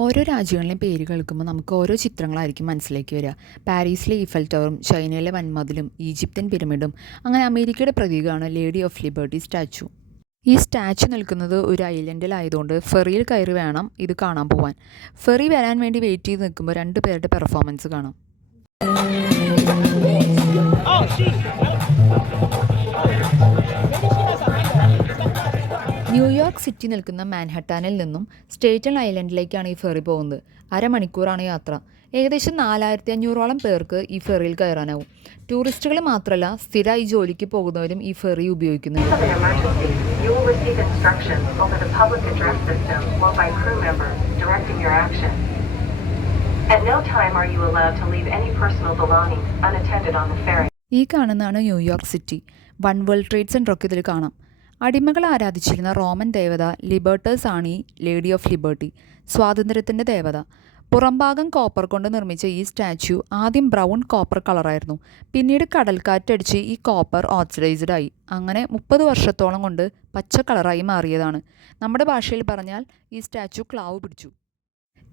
ഓരോ രാജ്യങ്ങളിലെയും പേര് കേൾക്കുമ്പോൾ നമുക്ക് ഓരോ ചിത്രങ്ങളായിരിക്കും മനസ്സിലേക്ക് വരിക. പാരീസിലെ ഈഫൽ ടവറും ചൈനയിലെ വൻമതിലും ഈജിപ്ഷ്യൻ പിരമിഡും അങ്ങനെ അമേരിക്കയുടെ പ്രതീകമാണ് ലേഡി ഓഫ് ലിബർട്ടി സ്റ്റാച്ചു. ഈ സ്റ്റാച്ചു നിൽക്കുന്നത് ഒരു ഐലൻഡിലായതുകൊണ്ട് ഫെറിയിൽ കയറി വേണം ഇത് കാണാൻ പോവാൻ. ഫെറി വരാൻ വേണ്ടി വെയിറ്റ് ചെയ്ത് നിൽക്കുമ്പോൾ രണ്ട് പേരുടെ പെർഫോമൻസ് കാണാം. ന്യൂയോർക്ക് സിറ്റി നിൽക്കുന്ന മാൻഹട്ടാനിൽ നിന്നും സ്റ്റേറ്റൻ ഐലൻഡിലേക്കാണ് ഈ ഫെറി പോകുന്നത്. അരമണിക്കൂറാണ് യാത്ര. ഏകദേശം 4500ഓളം പേർക്ക് ഈ ഫെറിയിൽ കയറാനാവും. ടൂറിസ്റ്റുകൾ മാത്രമല്ല, സ്ഥിരമായി ജോലിക്ക് പോകുന്നവരും ഈ ഫെറി ഉപയോഗിക്കുന്നുണ്ട്. ഈ കാണുന്നതാണ് New York City. One World Trade സെൻ്ററൊക്കെ ഇതിൽ കാണാം. അടിമകൾ ആരാധിച്ചിരുന്ന റോമൻ ദേവത ലിബർട്ടസ് ആണ് ഈ ലേഡി ഓഫ് ലിബർട്ടി, സ്വാതന്ത്ര്യത്തിൻ്റെ ദേവത. പുറംഭാഗം കോപ്പർ കൊണ്ട് നിർമ്മിച്ച ഈ സ്റ്റാച്യു ആദ്യം ബ്രൗൺ കോപ്പർ കളറായിരുന്നു. പിന്നീട് കടൽക്കാറ്റടിച്ച് ഈ കോപ്പർ ഓക്സിഡൈസ്ഡ് ആയി. അങ്ങനെ 30 വർഷത്തോളം കൊണ്ട് പച്ച കളറായി മാറിയതാണ്. നമ്മുടെ ഭാഷയിൽ പറഞ്ഞാൽ ഈ സ്റ്റാച്യു ക്ലാവ് പിടിച്ചു.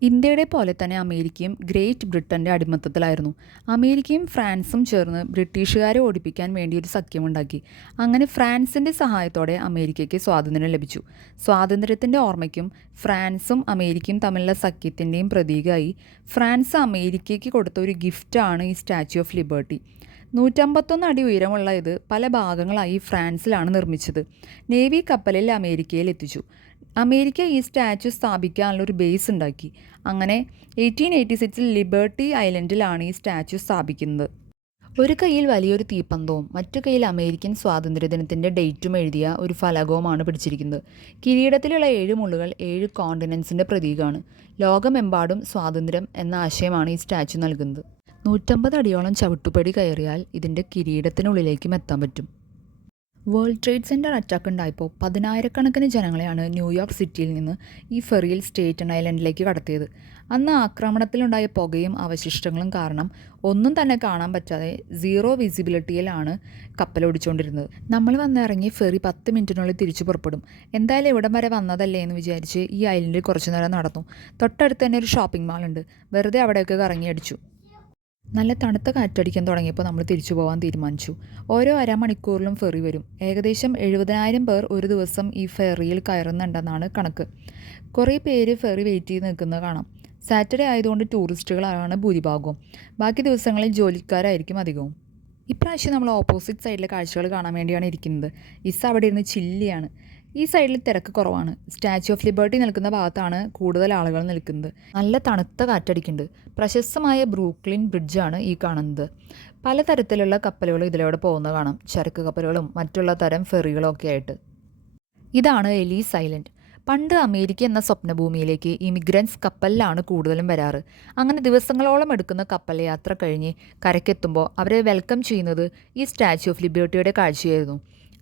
ഇന്ത്യയുടെ പോലെ തന്നെ അമേരിക്കയും ഗ്രേറ്റ് ബ്രിട്ടൻ്റെ അടിമത്തത്തിലായിരുന്നു. അമേരിക്കയും ഫ്രാൻസും ചേർന്ന് ബ്രിട്ടീഷുകാരെ ഓടിപ്പിക്കാൻ വേണ്ടി ഒരു സഖ്യമുണ്ടാക്കി. അങ്ങനെ ഫ്രാൻസിൻ്റെ സഹായത്തോടെ അമേരിക്കയ്ക്ക് സ്വാതന്ത്ര്യം ലഭിച്ചു. സ്വാതന്ത്ര്യത്തിൻ്റെ ഓർമ്മയ്ക്കും ഫ്രാൻസും അമേരിക്കയും തമ്മിലുള്ള സഖ്യത്തിൻ്റെയും പ്രതീകമായി ഫ്രാൻസ് അമേരിക്കയ്ക്ക് കൊടുത്ത ഒരു ഗിഫ്റ്റാണ് ഈ സ്റ്റാച്യു ഓഫ് ലിബർട്ടി. 151 അടി ഉയരമുള്ള ഇത് പല ഭാഗങ്ങളായി ഫ്രാൻസിലാണ് നിർമ്മിച്ചത്. നേവി കപ്പലിൽ അമേരിക്കയിൽ എത്തിച്ചു. അമേരിക്ക ഈ സ്റ്റാച്യു സ്ഥാപിക്കാനുള്ള ഒരു ബേസ് ഉണ്ടാക്കി. അങ്ങനെ 1886 ലിബർട്ടി ഐലൻഡിലാണ് ഈ സ്റ്റാച്യു സ്ഥാപിക്കുന്നത്. ഒരു കയ്യിൽ വലിയൊരു തീപ്പന്തവും മറ്റു കയ്യിൽ അമേരിക്കൻ സ്വാതന്ത്ര്യദിനത്തിൻ്റെ ഡേറ്റും എഴുതിയ ഒരു ഫലകവുമാണ് പിടിച്ചിരിക്കുന്നത്. കിരീടത്തിലുള്ള 7 മുള്ളുകൾ 7 കോണ്ടിനൻസിൻ്റെ പ്രതീകമാണ്. ലോകമെമ്പാടും സ്വാതന്ത്ര്യം എന്ന ആശയമാണ് ഈ സ്റ്റാച്യു നൽകുന്നത്. 150 അടിയോളം ചവിട്ടുപടി കയറിയാൽ ഇതിൻ്റെ കിരീടത്തിനുള്ളിലേക്കും എത്താൻ പറ്റും. വേൾഡ് ട്രേഡ് സെൻറ്റർ അറ്റാക്ക് ഉണ്ടായപ്പോൾ 10,000കണക്കിന് ജനങ്ങളെയാണ് ന്യൂയോർക്ക് സിറ്റിയിൽ നിന്ന് ഈ ഫെറിയിൽ സ്റ്റേറ്റൻ ഐലൻഡിലേക്ക് കടത്തിയത്. അന്ന് ആക്രമണത്തിലുണ്ടായ പുകയും അവശിഷ്ടങ്ങളും കാരണം ഒന്നും തന്നെ കാണാൻ പറ്റാതെ സീറോ വിസിബിലിറ്റിയിലാണ് കപ്പൽ ഓടിച്ചുകൊണ്ടിരുന്നത്. നമ്മൾ വന്നിറങ്ങി ഫെറി 10 മിനിറ്റിനുള്ളിൽ തിരിച്ചു പുറപ്പെടും. എന്തായാലും ഇവിടം വരെ വന്നതല്ലേ എന്ന് വിചാരിച്ച് ഈ ഐലൻഡിൽ കുറച്ചു നേരം നടന്നു. തൊട്ടടുത്ത് തന്നെ ഒരു ഷോപ്പിംഗ് മാൾ ഉണ്ട്. വെറുതെ അവിടെയൊക്കെ കറങ്ങി അടിച്ചു. നല്ല തണുത്ത കാറ്റടിക്കാൻ തുടങ്ങിയപ്പോൾ നമ്മൾ തിരിച്ചു പോകാൻ തീരുമാനിച്ചു. ഓരോ അരമണിക്കൂറിലും ഫെറി വരും. ഏകദേശം 70,000 പേർ ഒരു ദിവസം ഈ ഫെറിയിൽ കയറുന്നുണ്ടെന്നാണ് കണക്ക്. കുറേ പേര് ഫെറി വെയിറ്റ് ചെയ്ത് നിൽക്കുന്നത് കാണാം. സാറ്റർഡേ ആയതുകൊണ്ട് ടൂറിസ്റ്റുകളാണ് ഭൂരിഭാഗവും. ബാക്കി ദിവസങ്ങളിൽ ജോലിക്കാരായിരിക്കും അധികവും. ഇപ്രാവശ്യം നമ്മൾ ഓപ്പോസിറ്റ് സൈഡിലെ കാഴ്ചകൾ കാണാൻ വേണ്ടിയാണ് ഇരിക്കുന്നത്. ഇസ് അവിടെ ഇരുന്ന് ചില്ലിയാണ്. ഈ സൈഡിൽ തിരക്ക് കുറവാണ്. സ്റ്റാച്യു ഓഫ് ലിബർട്ടി നിൽക്കുന്ന ഭാഗത്താണ് കൂടുതൽ ആളുകൾ നിൽക്കുന്നത്. നല്ല തണുത്ത കാറ്റടിക്കുന്നുണ്ട്. പ്രശസ്തമായ ബ്രൂക്ലിൻ ബ്രിഡ്ജാണ് ഈ കാണുന്നത്. പലതരത്തിലുള്ള കപ്പലുകൾ ഇതിലൂടെ പോകുന്നത് കാണാം. ചരക്ക് കപ്പലുകളും മറ്റുള്ള തരം ഫെറികളും ഒക്കെ ആയിട്ട്. ഇതാണ് എലീസ് ഐലൻഡ്. പണ്ട് അമേരിക്ക എന്ന സ്വപ്നഭൂമിയിലേക്ക് ഇമിഗ്രൻസ് കപ്പലിലാണ് കൂടുതലും വരാറ്. അങ്ങനെ ദിവസങ്ങളോളം എടുക്കുന്ന കപ്പൽ യാത്ര കഴിഞ്ഞ് കരയ്ക്കെത്തുമ്പോൾ അവരെ വെൽക്കം ചെയ്യുന്നത് ഈ സ്റ്റാച്യു ഓഫ് ലിബർട്ടിയുടെ കാഴ്ചയായിരുന്നു.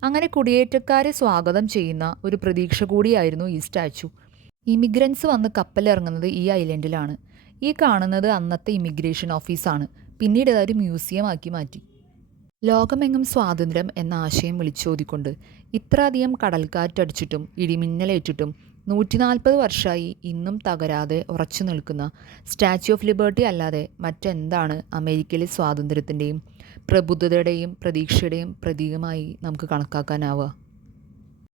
അങ്ങനെ കുടിയേറ്റക്കാരെ സ്വാഗതം ചെയ്യുന്ന ഒരു പ്രതീക്ഷ കൂടിയായിരുന്നു ഈ സ്റ്റാച്യു. ഇമിഗ്രൻസ് വന്ന് കപ്പലിറങ്ങുന്നത് ഈ ഐലൻഡിലാണ്. ഈ കാണുന്നത് അന്നത്തെ ഇമിഗ്രേഷൻ ഓഫീസാണ്. പിന്നീട് അതൊരു മ്യൂസിയം ആക്കി മാറ്റി. ലോകമെങ്ങും സ്വാതന്ത്ര്യം എന്ന ആശയം വിളിച്ചോതിക്കൊണ്ട് ഇത്രയധികം കടൽക്കാറ്റടിച്ചിട്ടും ഇടിമിന്നലേറ്റിട്ടും 140 വർഷമായി ഇന്നും തകരാതെ ഉറച്ചു നിൽക്കുന്ന സ്റ്റാച്യു ഓഫ് ലിബർട്ടി അല്ലാതെ മറ്റെന്താണ് അമേരിക്കയിലെ സ്വാതന്ത്ര്യത്തിൻ്റെയും പ്രബുദ്ധതയുടെയും പ്രതീക്ഷയുടെയും പ്രതീകമായി നമുക്ക് കണക്കാക്കാനാവുക?